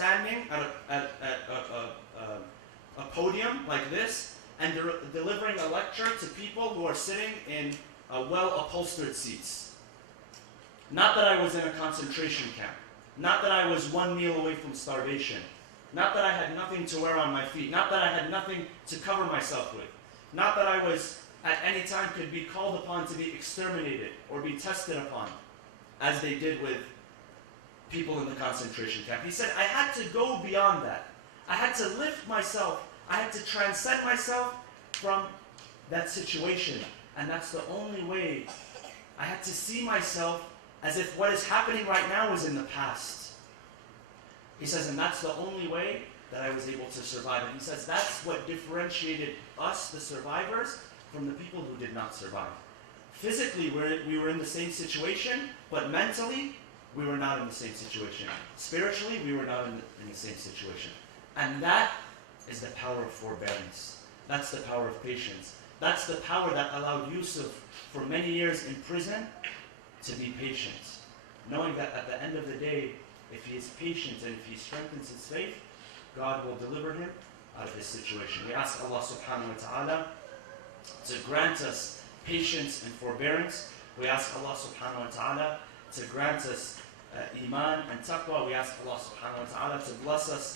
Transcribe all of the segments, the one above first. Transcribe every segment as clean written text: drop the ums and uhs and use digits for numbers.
standing at a podium like this and delivering a lecture to people who are sitting in well-upholstered seats. Not that I was in a concentration camp. Not that I was one meal away from starvation. Not that I had nothing to wear on my feet. Not that I had nothing to cover myself with. Not that I was at any time could be called upon to be exterminated or be tested upon, as they did with people in the concentration camp. He said, I had to go beyond that. I had to lift myself. I had to transcend myself from that situation. And that's the only way. I had to see myself as if what is happening right now was in the past. He says, and that's the only way that I was able to survive. And he says, that's what differentiated us, the survivors, from the people who did not survive. Physically, we were in the same situation, but mentally, we were not in the same situation. Spiritually, we were not in the same situation. And that is the power of forbearance. That's the power of patience. That's the power that allowed Yusuf, for many years in prison, to be patient. Knowing that at the end of the day, if he is patient and if he strengthens his faith, God will deliver him out of this situation. We ask Allah subhanahu wa ta'ala to grant us patience and forbearance. We ask Allah subhanahu wa ta'ala to grant us iman and taqwa. We ask Allah subhanahu wa ta'ala to bless us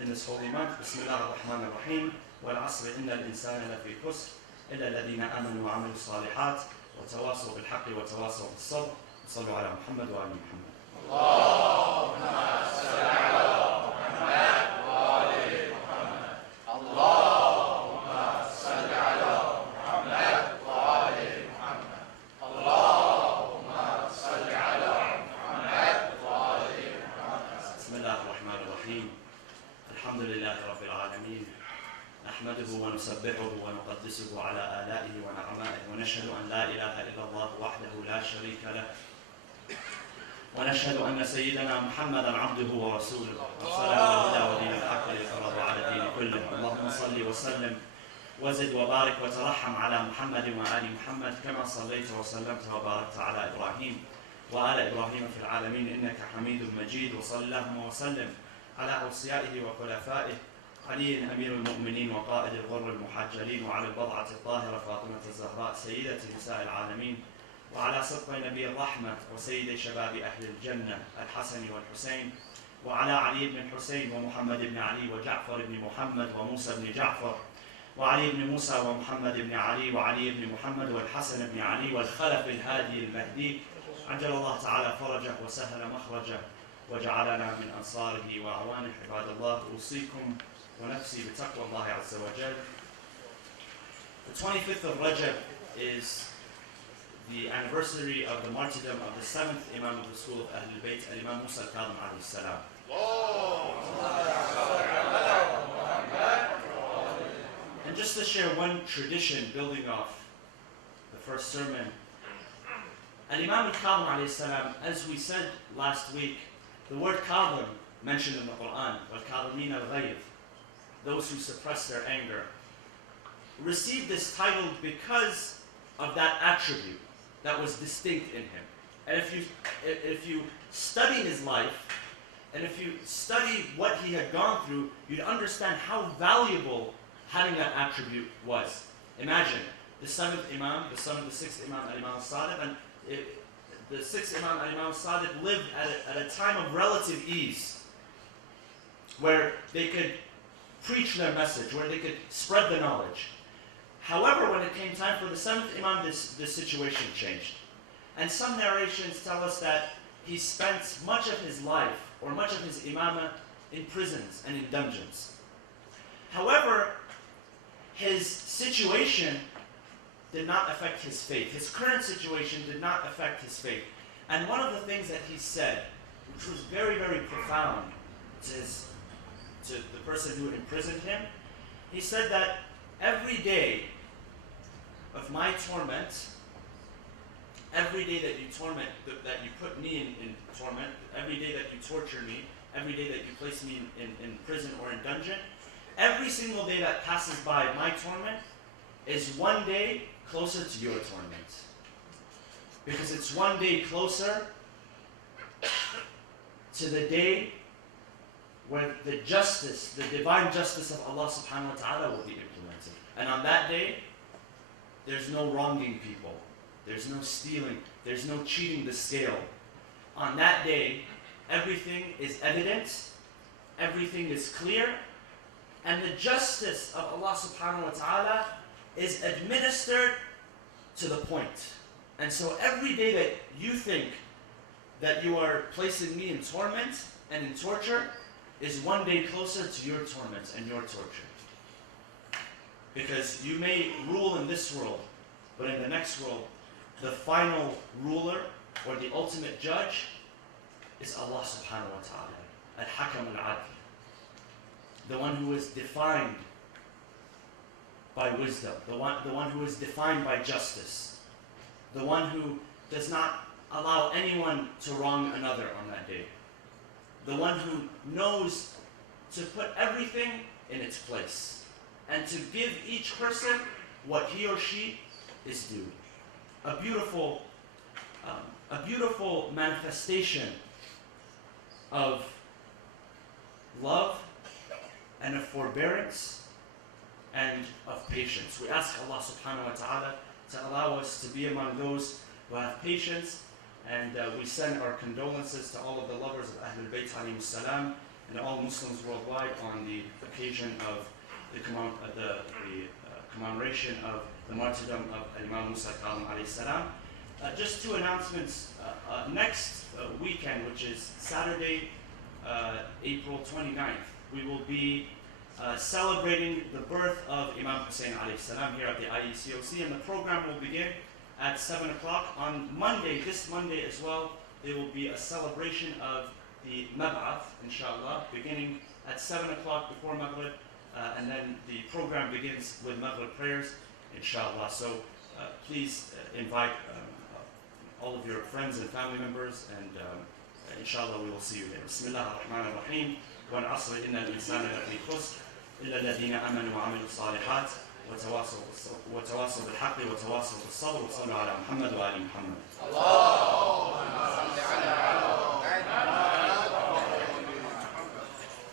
in this holy month. Bismillah ar-Rahman ar-Rahim. وَالْعَصْرِ إِنَّ الْإِنسَانَ لَفِي خُسْرٍ إِلَّا الَّذِينَ آمَنُوا وَعَمِلُوا الصَّالِحَاتِ وَتَوَاصَوْا بِالْحَقِّ وَتَوَاصَوْا بِالصَّبْرِ وصلوا على محمد وآل محمد. اللهم صل على محمد وآل محمد. اللهم صل على محمد وآل محمد. اللهم صل على محمد وآل محمد. بسم الله الرحمن الرحيم. الحمد لله رب العالمين. نحمده ونسبحه ونقدسه على آلائه ونعمائه ونشهد أن لا إله إلا الله وحده لا شريك له ونشهد أن سيدنا محمدا عبده ورسوله أرسله بالهدى ودين الحق ليظهره على الدين كله. اللهم صل وسلم وزد وبارك وترحم على محمد وآل محمد كما صليت وسلمت وباركت على إبراهيم وآل إبراهيم في العالمين إنك حميد مجيد. وصل اللهم وسلم على أوصيائه وخلفائه علي أمير المؤمنين وقائد الغر المحجلين وعلى البضعة الطاهرة فاطمة الزهراء سيدة نساء العالمين وعلى صدق نبي الرحمة وسيد شباب أهل الجنة الحسن والحسين وعلى علي بن الحسين ومحمد بن علي وجعفر بن محمد وموسى بن جعفر وعلي بن موسى ومحمد بن علي وعلي بن محمد والحسن بن علي والخلف الهادي المهدي عجل الله تعالى فرجه وسهل مخرجه وجعلنا من أنصاره وأعوانه. عباد الله أوصيكم ونفسي بتقوى الله عز وجل. The 25th of Rajab is the anniversary of the martyrdom of the 7th Imam of the school of Ahlul Bayt, Imam Musa al-Kadhim alayhi salam. And just to share one tradition building off the first sermon, Imam al-Kadhim alayhi salam, as we said last week, the word Kadhim mentioned in the Quran, وَالْكَاظِمِينَ الْغَيْظِ, those who suppress their anger, received this title because of that attribute that was distinct in him. And if you study his life, and if you study what he had gone through, you'd understand how valuable having that attribute was. Imagine the 7th Imam, the son of the 6th Imam, Imam al-Sadiq, and the 6th Imam, Imam al-Sadiq, lived at a time of relative ease, where they could preach their message, where they could spread the knowledge. However, when it came time for the 7th Imam, this situation changed. And some narrations tell us that he spent much of his life, or much of his imamah, in prisons and in dungeons. However, his situation did not affect his faith. His current situation did not affect his faith. And one of the things that he said, which was very, very profound to the person who imprisoned him, he said that every day of my torment, every day that you torment, that you put me in torment, every day that you torture me, every day that you place me in prison or in dungeon, every single day that passes by my torment is one day closer to your torment. Because it's one day closer to the day where the justice, the divine justice of Allah subhanahu wa ta'ala will be implemented. And on that day, there's no wronging people. There's no stealing. There's no cheating the scale. On that day, everything is evident, everything is clear, and the justice of Allah subhanahu wa ta'ala is administered to the point. And so every day that you think that you are placing me in torment and in torture is one day closer to your torment and your torture. Because you may rule in this world, but in the next world, the final ruler or the ultimate judge is Allah subhanahu wa ta'ala, al-Hakam al-Adl, the one who is defined by wisdom, the one who is defined by justice, the one who does not allow anyone to wrong another on that day, the one who knows to put everything in its place and to give each person what he or she is due. A beautiful manifestation of love and of forbearance and of patience. We ask Allah subhanahu wa ta'ala to allow us to be among those who have patience, and we send our condolences to all of the lovers of Ahlul Bayt alayhim salam and all Muslims worldwide on the occasion of the commemoration of the martyrdom of Imam Musa al-Kazim alayhi salam. Just two announcements. Next weekend, which is Saturday, April 29th, we will be celebrating the birth of Imam Hussein alayhi salam here at the IECOC, and the program will begin at 7 o'clock. On Monday, this Monday as well, there will be a celebration of the Mab'ath, inshallah, beginning at 7 o'clock before Maghrib, and then the program begins with Maghrib prayers, inshallah. So please invite all of your friends and family members, and inshallah we will see you there. Bismillah ar-Rahman ar-Rahim. وَالْعَصْرِ إِنَّ الْإِنسَانَ لَفِي خُسْرٍ إِلَّا الَّذِينَ آمَنُوا وَعَمِلُوا الصَّالِحَاتِ وتواصوا بالحق وتواصوا بالصبر وصلوا على محمد وآل محمد.